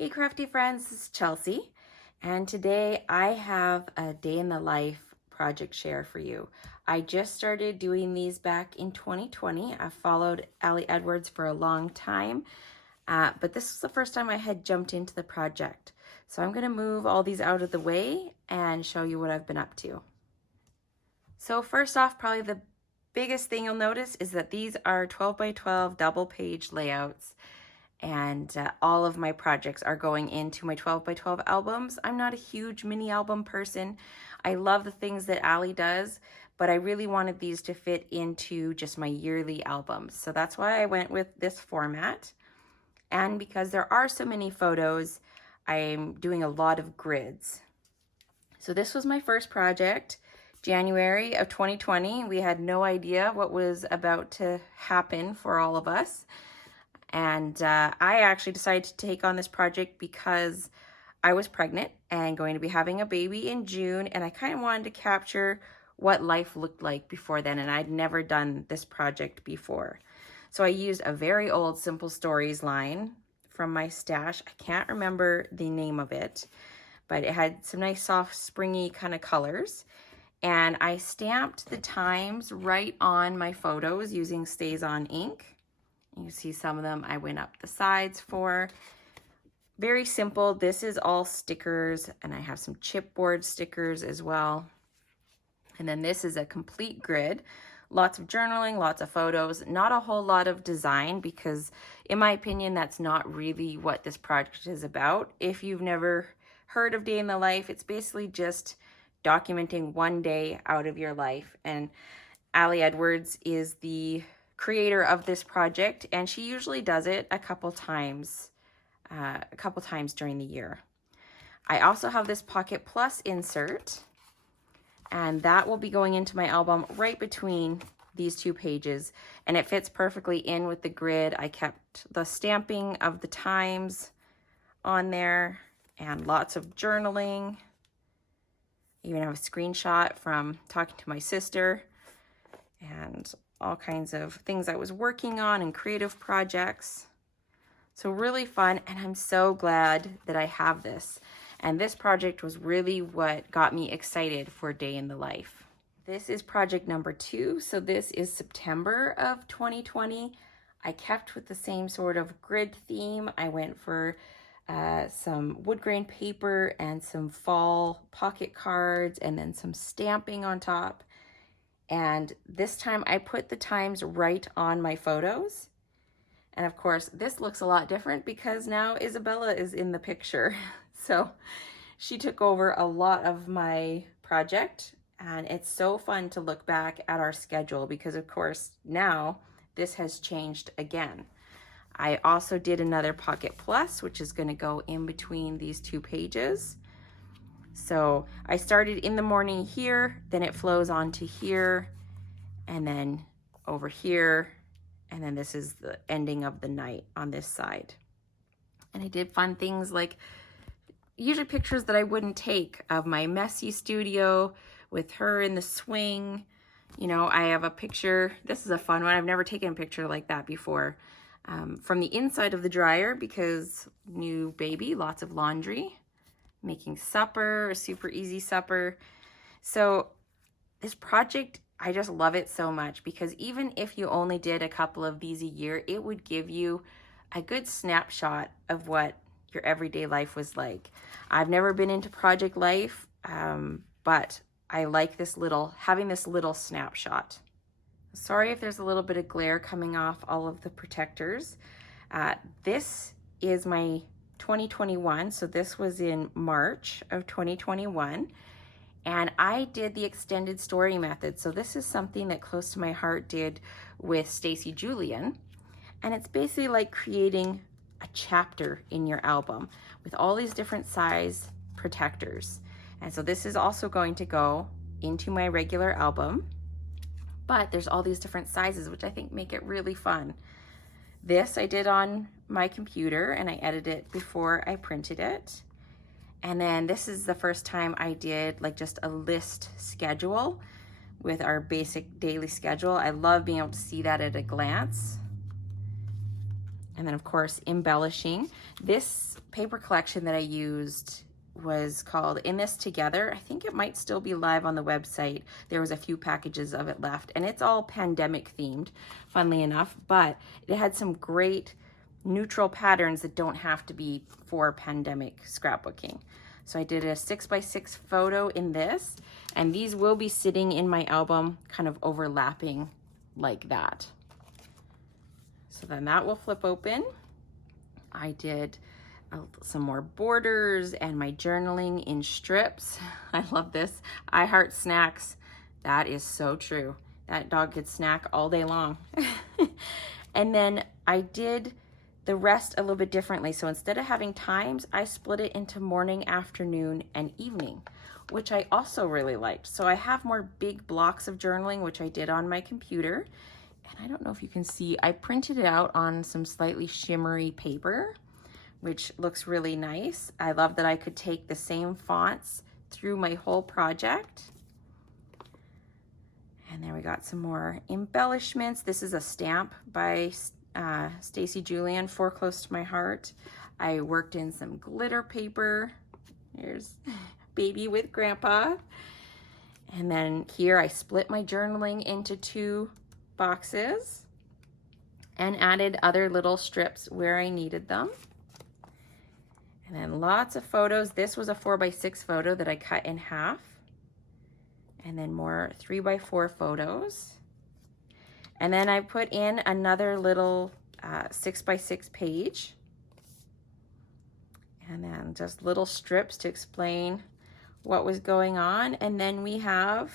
Hey crafty friends, this is Chelsea, and today I have a day in the life project share for you. I just started doing these back in 2020. I've followed Ali Edwards for a long time, but this was the first time I had jumped into the project. So I'm gonna move all these out of the way and show you what I've been up to. So first off, probably the biggest thing you'll notice is that these are 12 by 12 double page layouts. And all of my projects are going into my 12 by 12 albums. I'm not a huge mini album person. I love the things that Ali does, but I really wanted these to fit into just my yearly albums. So that's why I went with this format. And because there are so many photos, I'm doing a lot of grids. So this was my first project, January of 2020. We had no idea what was about to happen for all of us. And I actually decided to take on this project because I was pregnant and going to be having a baby in June, and I kind of wanted to capture what life looked like before then, and I'd never done this project before. So I used a very old Simple Stories line from my stash. I can't remember the name of it, but it had some nice soft springy kind of colors. And I stamped the times right on my photos using StazOn ink. You see some of them I went up the sides for. Very simple. This is all stickers, and I have some chipboard stickers as well. And then this is a complete grid. Lots of journaling, lots of photos, not a whole lot of design because in my opinion, that's not really what this project is about. If you've never heard of Day in the Life, it's basically just documenting one day out of your life. And Ali Edwards is the creator of this project, and she usually does it a couple times during the year. I also have this Pocket Plus insert, and that will be going into my album right between these two pages, and it fits perfectly in with the grid. I kept the stamping of the times on there and lots of journaling. I even have a screenshot from talking to my sister and all kinds of things I was working on and creative projects. So really fun, and I'm so glad that I have this. And this project was really what got me excited for Day in the Life. This is project number 2, so this is September of 2020. I kept with the same sort of grid theme. I went for some wood grain paper and some fall pocket cards and then some stamping on top. And this time I put the times right on my photos. And of course, this looks a lot different because now Isabella is in the picture. So she took over a lot of my project, and it's so fun to look back at our schedule because of course now this has changed again. I also did another Pocket Plus, which is going to go in between these two pages. So I started in the morning here, then it flows on to here, and then over here, and then this is the ending of the night on this side. And I did fun things like usually pictures that I wouldn't take of my messy studio with her in the swing. You know, I have a picture, this is a fun one, I've never taken a picture like that before, from the inside of the dryer because new baby, lots of laundry. Making supper, a super easy supper. So this project, I just love it so much because even if you only did a couple of these a year, it would give you a good snapshot of what your everyday life was like. I've never been into project life, but I like having this little snapshot. Sorry if there's a little bit of glare coming off all of the protectors. This is my 2021, so this was in March of 2021, and I did the extended story method. So this is something that Close to My Heart did with Stacy Julian, and it's basically like creating a chapter in your album with all these different size protectors. And so this is also going to go into my regular album, but there's all these different sizes, which I think make it really fun. This I did on my computer and I edited it before I printed it. And then this is the first time I did like just a list schedule with our basic daily schedule. I love being able to see that at a glance. And then of course, embellishing. This paper collection that I used was called In This Together. I think it might still be live on the website. There was a few packages of it left, and it's all pandemic themed, funnily enough, but it had some great neutral patterns that don't have to be for pandemic scrapbooking. So I did a 6x6 photo in this, and these will be sitting in my album kind of overlapping like that. So then that will flip open. I did some more borders and my journaling in strips. I love this. I heart snacks. That is so true. That dog could snack all day long. And then I did the rest a little bit differently. So instead of having times, I split it into morning, afternoon, and evening, which I also really liked. So I have more big blocks of journaling, which I did on my computer. And I don't know if you can see, I printed it out on some slightly shimmery paper, which looks really nice. I love that I could take the same fonts through my whole project. And then we got some more embellishments. This is a stamp by Stacy Julian, For Close to My Heart. I worked in some glitter paper. Here's Baby with Grandpa. And then here I split my journaling into 2 boxes and added other little strips where I needed them. And then lots of photos. This was a 4x6 photo that I cut in half. And then more 3x4 photos. And then I put in another little 6x6 page. And then just little strips to explain what was going on. And then we have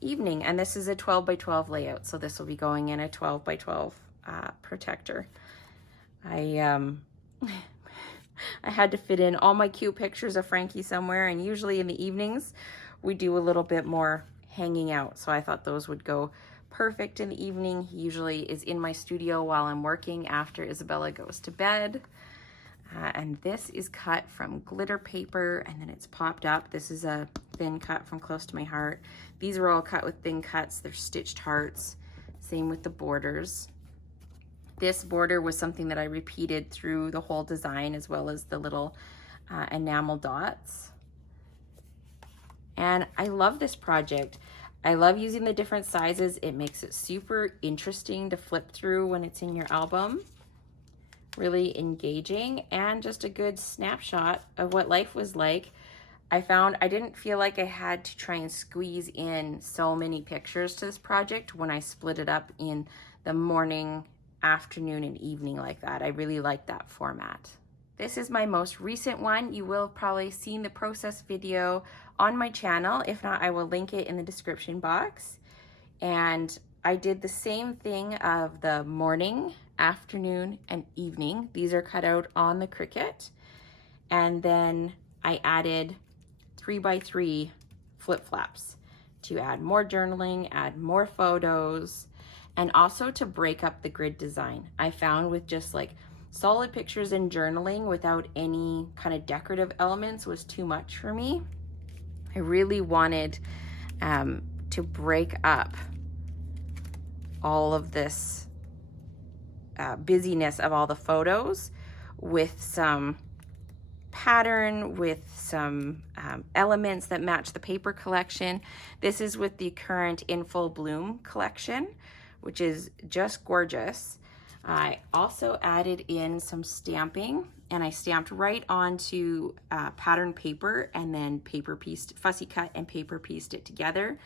evening. And this is a 12x12 layout. So this will be going in a 12x12 protector. I had to fit in all my cute pictures of Frankie somewhere, and usually in the evenings we do a little bit more hanging out. So I thought those would go perfect in the evening. He usually is in my studio while I'm working after Isabella goes to bed. And this is cut from glitter paper, and then it's popped up. This is a thin cut from Close to My Heart. These are all cut with thin cuts. They're stitched hearts. Same with the borders. This border was something that I repeated through the whole design, as well as the little enamel dots. And I love this project. I love using the different sizes. It makes it super interesting to flip through when it's in your album. Really engaging, and just a good snapshot of what life was like. I found I didn't feel like I had to try and squeeze in so many pictures to this project when I split it up in the morning, afternoon, and evening like that. I really like that format. This is my most recent one. You will have probably seen the process video on my channel. If not, I will link it in the description box. And I did the same thing of the morning, afternoon, and evening. These are cut out on the Cricut. And then I added 3x3 flip-flaps to add more journaling, add more photos, and also to break up the grid design. I found with just like solid pictures and journaling without any kind of decorative elements was too much for me. I really wanted to break up all of this busyness of all the photos with some pattern, with some elements that match the paper collection. This is with the current In Full Bloom collection, which is just gorgeous. I also added in some stamping, and I stamped right onto pattern paper and then paper pieced, fussy cut and paper pieced it together.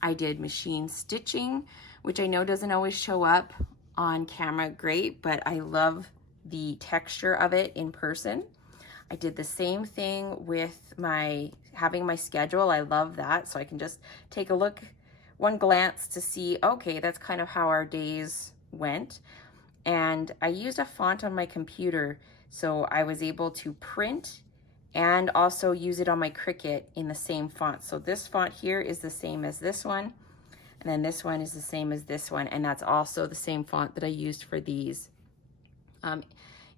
I did machine stitching, which I know doesn't always show up on camera great, but I love the texture of it in person. I did the same thing with having my schedule. I love that, so I can just take a look, one glance to see, okay, that's kind of how our days went. And I used a font on my computer, so I was able to print and also use it on my Cricut in the same font. So this font here is the same as this one, and then this one is the same as this one, and that's also the same font that I used for these.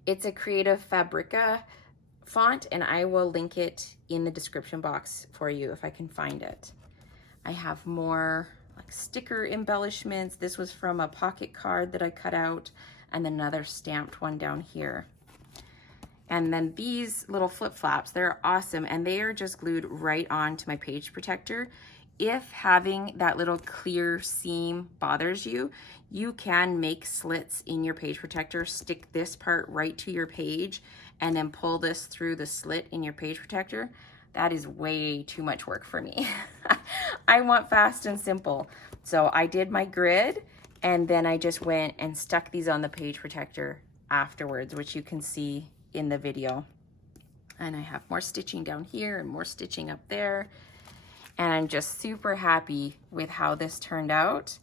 It's a Creative Fabrica font, and I will link it in the description box for you if I can find it. I have more like sticker embellishments. This was from a pocket card that I cut out, and another stamped one down here. And then these little flip flaps, they're awesome, and they are just glued right onto my page protector. If having that little clear seam bothers you, you can make slits in your page protector, stick this part right to your page, and then pull this through the slit in your page protector. That is way too much work for me. I want fast and simple. So I did my grid, and then I just went and stuck these on the page protector afterwards, which you can see in the video. And I have more stitching down here and more stitching up there. And I'm just super happy with how this turned out.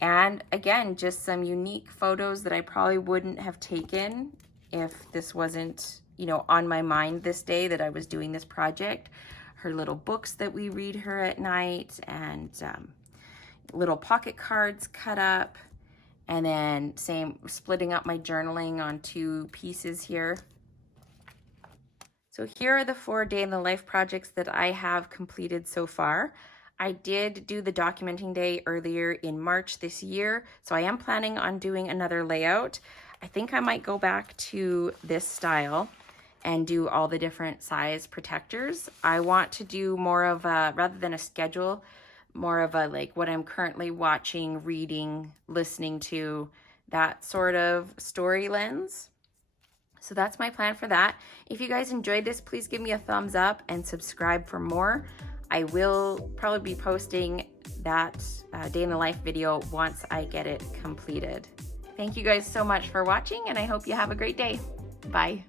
And again, just some unique photos that I probably wouldn't have taken if this wasn't, you know, on my mind this day that I was doing this project. Her little books that we read her at night, and little pocket cards cut up, and then same splitting up my journaling on 2 pieces here. So here are the 4 day in the life projects that I have completed so far. I did do the documenting day earlier in March this year, so I am planning on doing another layout. I think I might go back to this style and do all the different size protectors. I want to do more of a, rather than a schedule, more of a like what I'm currently watching, reading, listening to, that sort of story lens. So that's my plan for that. If you guys enjoyed this, please give me a thumbs up and subscribe for more. I will probably be posting that day in the life video once I get it completed. Thank you guys so much for watching, and I hope you have a great day. Bye.